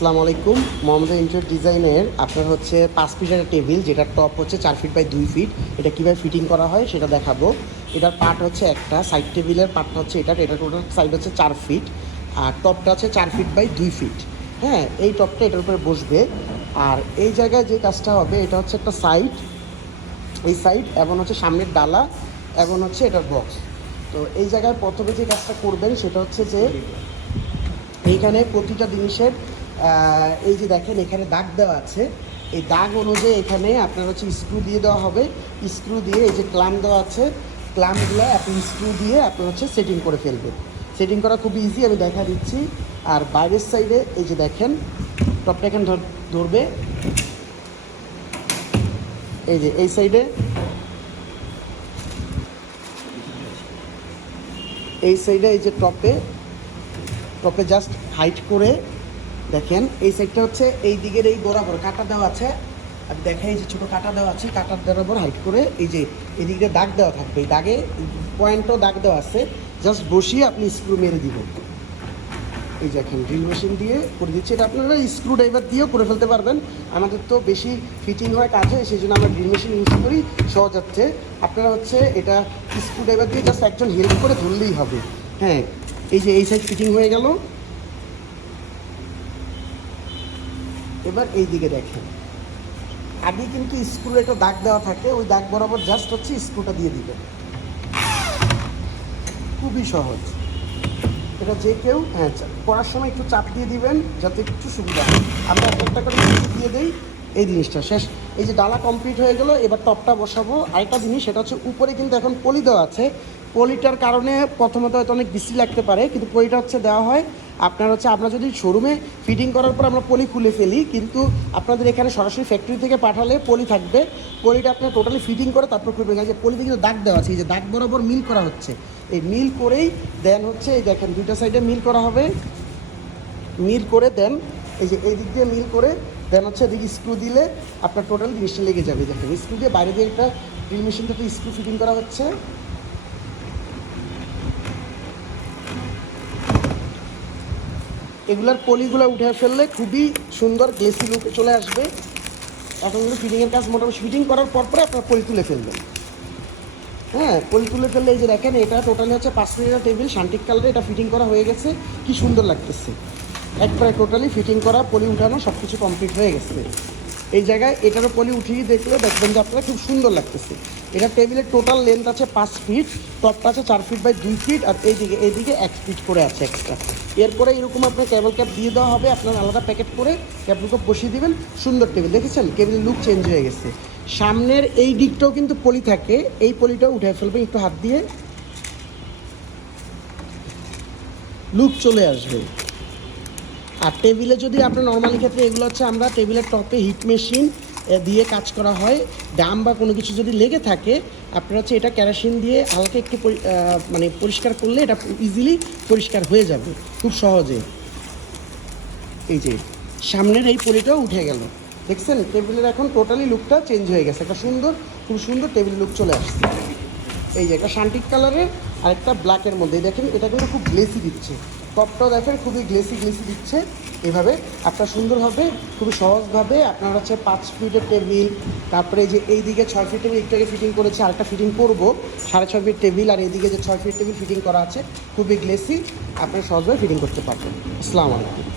আসসালামু আলাইকুম। মোহাম্মদ ইন্টার ডিজাইনের আপনার হচ্ছে পাঁচ ফিটের টেবিল, যেটার টপ হচ্ছে চার ফিট বাই দুই ফিট এটা কীভাবে ফিটিং করা হয় সেটা দেখাবো। এটার পার্ট হচ্ছে একটা সাইড টেবিলের পার্টটা হচ্ছে এটা এটা টোটাল সাইড হচ্ছে চার ফিট আর টপটা হচ্ছে চার ফিট বাই দুই ফিট হ্যাঁ এই টপটা এটার উপরে বসবে। আর এই জায়গায় যে কাজটা হবে, এটা হচ্ছে একটা সাইড এই সাইড এবং হচ্ছে সামনের ডালা এবং হচ্ছে এটার বক্স তো এই জায়গায় প্রথমে যে কাজটা করবেন সেটা হচ্ছে যে, এইখানে প্রতিটা জিনিসের এই যে দেখেন, এখানে দাগ দেওয়া আছে। এই দাগ অনুযায়ী এখানে আপনার হচ্ছে স্ক্রু দিয়ে দেওয়া হবে। স্ক্রু দিয়ে এই যে ক্লাম দেওয়া আছে ক্লামগুলো আপনি স্ক্রু দিয়ে আপনার হচ্ছে সেটিং করে ফেলবেন। সেটিং করা খুব ইজি আমি দেখা দিচ্ছি। আর বাইরের সাইডে এই যে দেখেন টপটা এখানে ধর- ধরবে। এই যে, এই সাইডে এই সাইডে এই যে টপে টপে জাস্ট হাইট করে দেখেন, এই সাইডটা হচ্ছে, এই দিকের এই বরাবর কাটা দেওয়া আছে। আর দেখেন এই যে ছোটো কাটা দেওয়া আছে, কাটার বরাবর হাইট করে এই যে এদিকে দাগ দেওয়া থাকবে। এই দাগে পয়েন্টও দাগ দেওয়া আছে। জাস্ট বসিয়ে আপনি স্ক্রু মেরে দিবেন। এই যে এখন ড্রিল মেশিন দিয়ে করে দিচ্ছি। এটা আপনারা স্ক্রু ড্রাইভার দিয়েও করে ফেলতে পারবেন। আমাদের তো বেশি ফিটিং হয় কাজ সেই জন্য আমরা ড্রিল মেশিন ইউজ করি সহজ হচ্ছে। আপনারা হচ্ছে এটা স্ক্রু ড্রাইভার দিয়ে জাস্ট একজন হেল্প করে ধরলেই হবে। হ্যাঁ এই যে এই সাইড ফিটিং হয়ে গেল। এবার এই দিকে দেখেন। আগে কিন্তু স্ক্রু একটা দাগ দেওয়া থাকে, ওই দাগ বরাবর জাস্ট হচ্ছে স্ক্রুটা দিয়ে দিবেন। খুবই সহজ। এটা যে কেউ হ্যাঁ করার সময় একটু চাপ দিয়ে দিবেন, যাতে একটু সুবিধা হয়। আমরা একটা করে দিয়ে দিই, এই জিনিসটা শেষ। এই যে ডালা কমপ্লিট হয়ে গেল, এবার টপটা বসাবো। আরেকটা জিনিস, সেটা হচ্ছে উপরে কিন্তু এখন পলি দেওয়া আছে। পলিটার কারণে প্রথমত হয়তো অনেক বেশি লাগতে পারে, কিন্তু পলিটা হচ্ছে দেওয়া হয় আপনার হচ্ছে, আমরা যদি শোরুমে ফিটিং করার পর আমরা পলি খুলে ফেলি, কিন্তু আপনাদের এখানে সরাসরি ফ্যাক্টরি থেকে পাঠালে পলি থাকবে। পলিটা আপনার টোটালি ফিটিং করে তারপর এই যে পলিতে কিন্তু দাগ দেওয়া আছে, এই যে দাগ বরাবর মিল করা হচ্ছে। এই মিল করেই দেন হচ্ছে, এই দেখেন দুইটা সাইডে মিল করা হবে। মিল করে দেন এই যে এই দিক দিয়ে মিল করে দেন হচ্ছে এদিকে স্ক্রু দিলে আপনার টোটাল জিনিসটা লেগে যাবে। দেখেন স্ক্রু দিয়ে বাইরে দিয়ে একটা ড্রিল মেশিন থেকে স্ক্রু ফিটিং করা হচ্ছে। এগুলার পলিগুলো উঠে ফেললে খুবই সুন্দর গ্লেসি লুক চলে আসবে। এখন কিন্তু ফিটিংয়ের কাজ মোটামুটি ফিটিং করার পর পরে আপনার পলি তুলে ফেলবেন। হ্যাঁ পলি তুলে ফেললে এই যে দেখেন, এটা টোটালি হচ্ছে পাঁচ মিনিটের টেবিল শান্তিক কালারে এটা ফিটিং করা হয়ে গেছে। কি সুন্দর লাগতেছে। একবারে টোটালি ফিটিং করা, পলি উঠানো সব কিছু কমপ্লিট হয়ে গেছে। এই জায়গায় এটারও পলি উঠিয়ে দেখলে দেখবেন যে আপনারা খুব সুন্দর লাগতেছে। এটা টেবিলের টোটাল লেন্থ আছে পাঁচ ফিট টপটা আছে চার ফিট বাই দুই ফিট আর এইদিকে এইদিকে এক ফিট করে আছে এক্সট্রা এরপরে এরকম আপনার কেবল ক্যাপ দিয়ে দেওয়া হবে, আপনার আলাদা প্যাকেট করে ক্যাবল ক্যাবগুলো বসিয়ে দিবেন, সুন্দর টেবিল দেখেছেন? টেবিলের লুক চেঞ্জ হয়ে গেছে। সামনের এই দিকটাও কিন্তু পলি থাকে, এই পলিটাও উঠে ফেলবেন একটু হাত দিয়ে। লুক চলে আসবে। আর টেবিলে যদি আপনার নর্মালি ক্ষেত্রে এগুলো হচ্ছে আমরা টেবিলের টপে হিট মেশিন দিয়ে কাজ করা হয়। ডাম বা কোনো কিছু যদি লেগে থাকে, আপনার হচ্ছে এটা ক্যারাসিন দিয়ে হালকা একটু মানে পরিষ্কার করলে এটা ইজিলি পরিষ্কার হয়ে যাবে, খুব সহজে। এই যে, সামনের এই পলিটাও উঠে গেল। দেখছেন? টেবিলের এখন টোটালি লুকটা চেঞ্জ হয়ে গেছে। একটা সুন্দর, খুব সুন্দর টেবিল লুক চলে আসছে। এই যে, একটা শান্তিক কালারের আর একটা ব্ল্যাকের মধ্যে। দেখেন, এটা কিন্তু খুব গ্লেসি দিচ্ছে। টপটাও দেখেন খুবই গ্লেসি গ্লেসি দিচ্ছে এভাবে। আপনার সুন্দরভাবে খুবই সহজভাবে। আপনার হচ্ছে পাঁচ ফিটের টেবিল, তারপরে যে এই দিকে ছয় ফিট টেবিল, একটু ফিটিং করেছে, আরেকটা ফিটিং করব। সাড়ে ছয় ফিট টেবিল আর এইদিকে যে ছয় ফিট টেবিল ফিটিং করা আছে, খুবই গ্লেসি আপনার সহজভাবে ফিটিং করতে পারবেন। আসসালামু আলাইকুম।